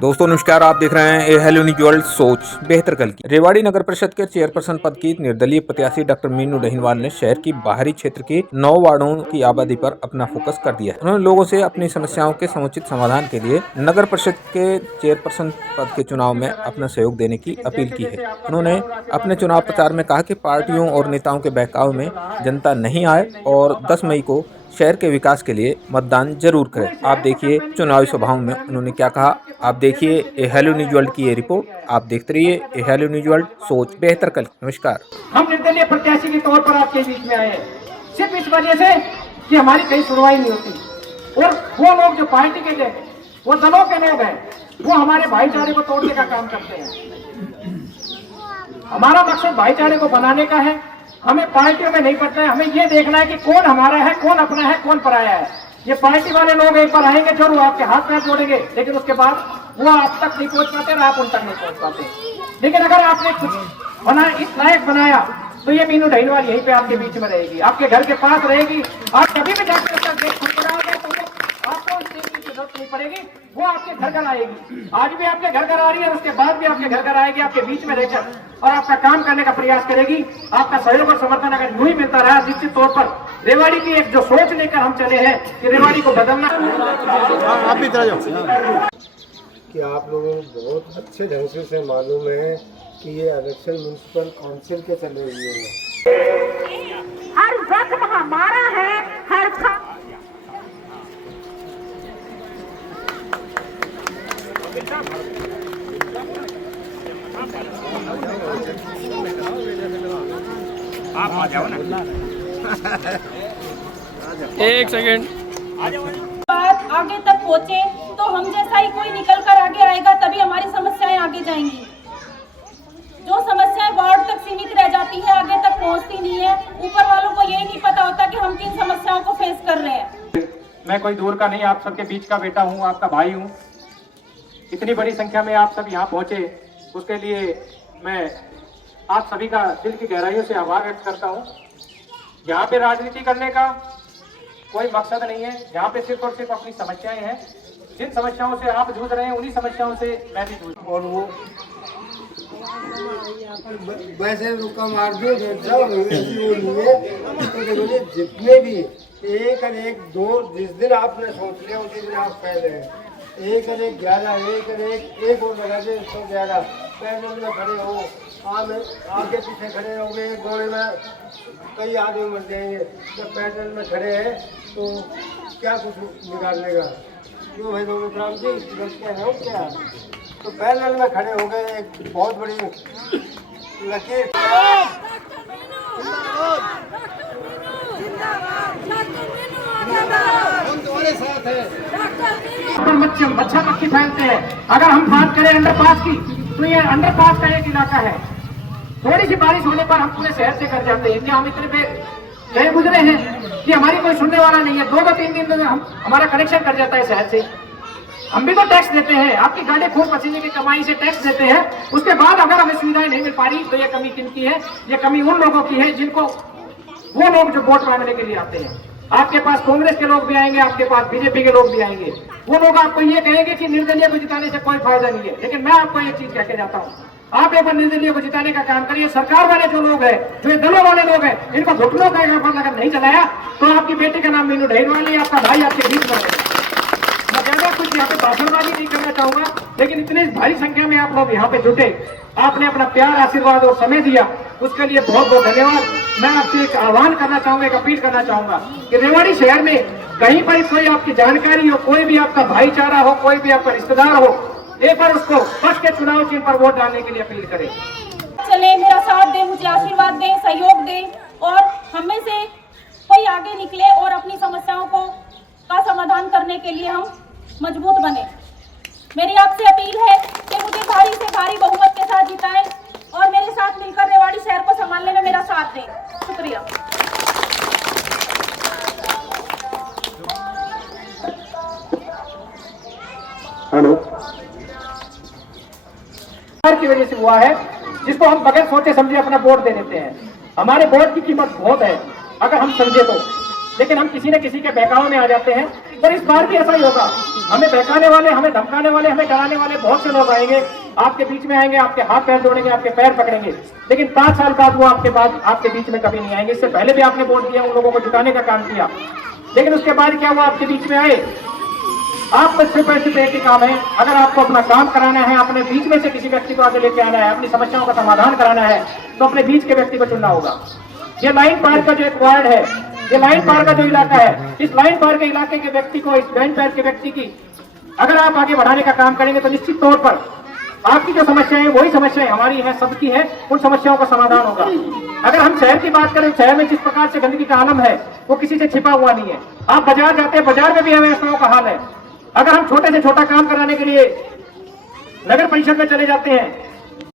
दोस्तों नमस्कार, आप देख रहे हैं ए हेलो न्यूज़ वर्ल्ड। सोच बेहतर कल की। रेवाड़ी नगर परिषद के चेयरपर्सन पद की निर्दलीय प्रत्याशी डॉक्टर मीनू डहीनवाल ने शहर की बाहरी क्षेत्र के 9 वार्डों की आबादी पर अपना फोकस कर दिया है। उन्होंने लोगों से अपनी समस्याओं के समुचित समाधान के लिए नगर परिषद के चेयरपर्सन पद के चुनाव में अपना सहयोग देने की अपील की है। उन्होंने अपने चुनाव प्रचार में कहा कि पार्टियों और नेताओं के बहकावे में जनता नहीं आए और 10 मई को शहर के विकास के लिए मतदान जरूर करें। आप देखिए चुनावी सभाओं में उन्होंने क्या कहा। आप देखिए ए हेलो न्यूज़ वर्ल्ड की ये रिपोर्ट। आप देखते रहिए ए हेलो न्यूज़ वर्ल्ड, सोच बेहतर कल। नमस्कार। हम निर्दलीय प्रत्याशी के तौर पर आपके बीच में आए हैं सिर्फ इस वजह से कि हमारी कहीं सुनवाई नहीं होती और वो लोग जो पार्टी के हैं, वो दलों के लोग हैं, वो हमारे भाईचारे को तोड़ने का काम करते हैं। हमारा मकसद भाईचारे को बनाने का है। हमें पार्टियों में नहीं पड़ता है, हमें ये देखना है कि कौन हमारा है, कौन अपना है, कौन पराया है। ये पार्टी वाले लोग एक बार आएंगे जरूर, आपके हाथ पैर जोड़ेंगे, लेकिन उसके बाद वो आप तक नहीं पहुंच पाते और आप उन तक नहीं पहुंच पाते। लेकिन अगर आपने कुछ बना इस लायक बनाया तो ये मीनू डहीनवाल यहीं पे आपके बीच में रहेगी, आपके घर के पास रहेगी। आप कभी भी जाकर उसका गेट खटखटाओगे तो वो आपको उस चीज की जरूरत नहीं पड़ेगी, वो आपके घर घर आएगी। आज भी आपके घर घर आ रही है, उसके बाद भी आपके घर घर आएगी, आपके बीच में रहकर और आपका काम करने का प्रयास करेगी। आपका सहयोग और समर्थन अगर यूं ही मिलता रहा, निश्चित तौर पर रेवाड़ी की एक जो सोच लेकर हम चले हैं कि रेवाड़ी को बदलना। आप भी इधर जाओ कि आप लोगों को बहुत अच्छे ढंग से मालूम है कि ये इलेक्शन म्युनिसिपल काउंसिल के चले हुए हैं। हर वक्त हमारा है, हर आप आ जाओ ना। एक सेकेंड। बात आगे तक पहुंचे तो हम जैसा ही कोई निकल कर आगे आएगा, तभी हमारी समस्याएं आगे जाएंगी। जो समस्याएं वार्ड तक सीमित रह जाती है, आगे तक पहुंचती नहीं है। ऊपर वालों को यही नहीं पता होता कि हम किन समस्याओं को फेस कर रहे हैं। मैं कोई दूर का नहीं, आप सबके बीच का बेटा हूँ, आपका भाई हूँ। इतनी बड़ी संख्या में आप सब यहाँ पहुंचे, उसके लिए मैं आप सभी का दिल की गहराइयों से आभार व्यक्त करता हूँ। यहाँ पे राजनीति करने का कोई मकसद नहीं है, यहाँ पे सिर्फ और सिर्फ अपनी समस्याएं हैं। जिन समस्याओं से आप जूझ रहे हैं, उन्हीं समस्याओं से मैं भी जूझ। और वो वैसे रुका मार दो जितने भी एक और एक दो, जिस दिन आपने सोच लिया उसी दिन आप पहले एक और एक 11, एक और एक और लगा दे 111। पैदल में खड़े हो, आगे पीछे खड़े हो गए, घोड़े में कई आदमी मर जाएंगे। जब पैदल में खड़े हैं तो क्या कुछ निकालने का, क्यों भाई दोनों राम जी गलतियाँ हैं क्या? तो पैदल में खड़े हो गए, एक बहुत बड़ी लकीर। तुम्हारे साथ है। मच्छर मक्खी फैलते हैं। अगर हम बात करें अंडरपास की, तो ये अंडरपास का एक इलाका है। थोड़ी सी बारिश होने पर हम पूरे शहर से कर जाते हैं। हम इतने गए गुजरे हैं कि हमारी कोई सुनने वाला नहीं है। 2-3 दिन में हमारा कनेक्शन कर जाता है शहर से। हम भी तो टैक्स देते हैं, आपकी गाड़ी खून पसीने की कमाई से टैक्स देते हैं। उसके बाद अगर हमें सुविधाएं नहीं मिल पा रही तो ये कमी किनकी है? ये कमी उन लोगों की है जिनको वो लोग जो वोट मांगने के लिए आते हैं। आपके पास कांग्रेस के लोग भी आएंगे, आपके पास बीजेपी के लोग भी आएंगे। वो लोग आपको ये कहेंगे कि निर्दलीय को जिताने से कोई फायदा नहीं है। लेकिन मैं आपको एक चीज कह के जाता हूँ, आप एक बार निर्दलीय को जिताने का काम करिए। सरकार वाले जो लोग हैं, जो दलों वाले लोग हैं, इनको घुटनों का अगर नहीं चलाया तो आपकी बेटी का नाम मीनू डहीनवाल है, आपका भाई आपके बीच में रहेगा। मैं ज्यादा कुछ यहाँ पे भाषणबाजी नहीं करना चाहूंगा, लेकिन इतनी भारी संख्या में आप लोग यहाँ पे जुटे, आपने अपना प्यार, आशीर्वाद और समय दिया, उसके लिए बहुत बहुत धन्यवाद। मैं आपसे एक आह्वान करना चाहूंगा, एक अपील करना चाहूंगा कि रेवाड़ी शहर में कहीं पर कोई आपकी जानकारी हो, कोई भी आपका भाईचारा हो, कोई भी आपका रिश्तेदार हो, एक बार उसको बस के चुनाव चिन्ह पर वोट डालने के लिए अपील करें। चले, मेरा साथ दे, मुझे आशीर्वाद दे, सहयोग दे और हमें से कोई आगे निकले और अपनी समस्याओं का समाधान करने के लिए हम मजबूत बने। मेरी आपसे अपील है कि मुझे भारी से भारी बहुमत के साथ जिताएं और मेरे साथ मिलकर रेवाड़ी शहर को संभालने में मेरा साथ दें। शुक्रिया। हेलो। की वजह से हुआ है, जिसको हम बगैर सोचे समझे अपना वोट दे देते हैं। हमारे वोट की कीमत बहुत है अगर हम समझे तो, लेकिन हम किसी न किसी के बहकावे में आ जाते हैं। पर इस बार भी ऐसा ही होगा। हमें बहकाने वाले, हमें धमकाने वाले, हमें डराने वाले बहुत से लोग आएंगे, आपके बीच में आएंगे, आपके हाथ पैर जोड़ेंगे, आपके पैर पकड़ेंगे, लेकिन 5 साल बाद वो आपके बीच में कभी नहीं आएंगे। इससे पहले भी आपने वोट दिया, उन लोगों को जुटाने का काम किया, लेकिन उसके बाद क्या हुआ, आपके बीच में आए। आप सिर्फ एक ही काम है, अगर आपको अपना काम कराना है, अपने बीच में से किसी व्यक्ति को आगे लेके आना है, अपनी समस्याओं का समाधान कराना है, तो अपने बीच के व्यक्ति को चुनना होगा। ये लाइन पार का जो एक वार्ड है, ये लाइन पार का जो इलाका है, इस लाइन पार के इलाके के व्यक्ति को, इस लाइन पार के व्यक्ति की अगर आप आगे बढ़ाने का काम करेंगे तो निश्चित तौर पर आपकी जो समस्याएं वही समस्याएं हमारी हैं, सबकी है, उन समस्याओं का समाधान होगा। अगर हम शहर की बात करें, शहर में जिस प्रकार से गंदगी का आलम है वो किसी से छिपा हुआ नहीं है। आप बाजार जाते हैं, बाजार में भी अव्यवस्थाओं का हाल है। अगर हम छोटे से छोटा काम कराने के लिए नगर परिषद में चले जाते हैं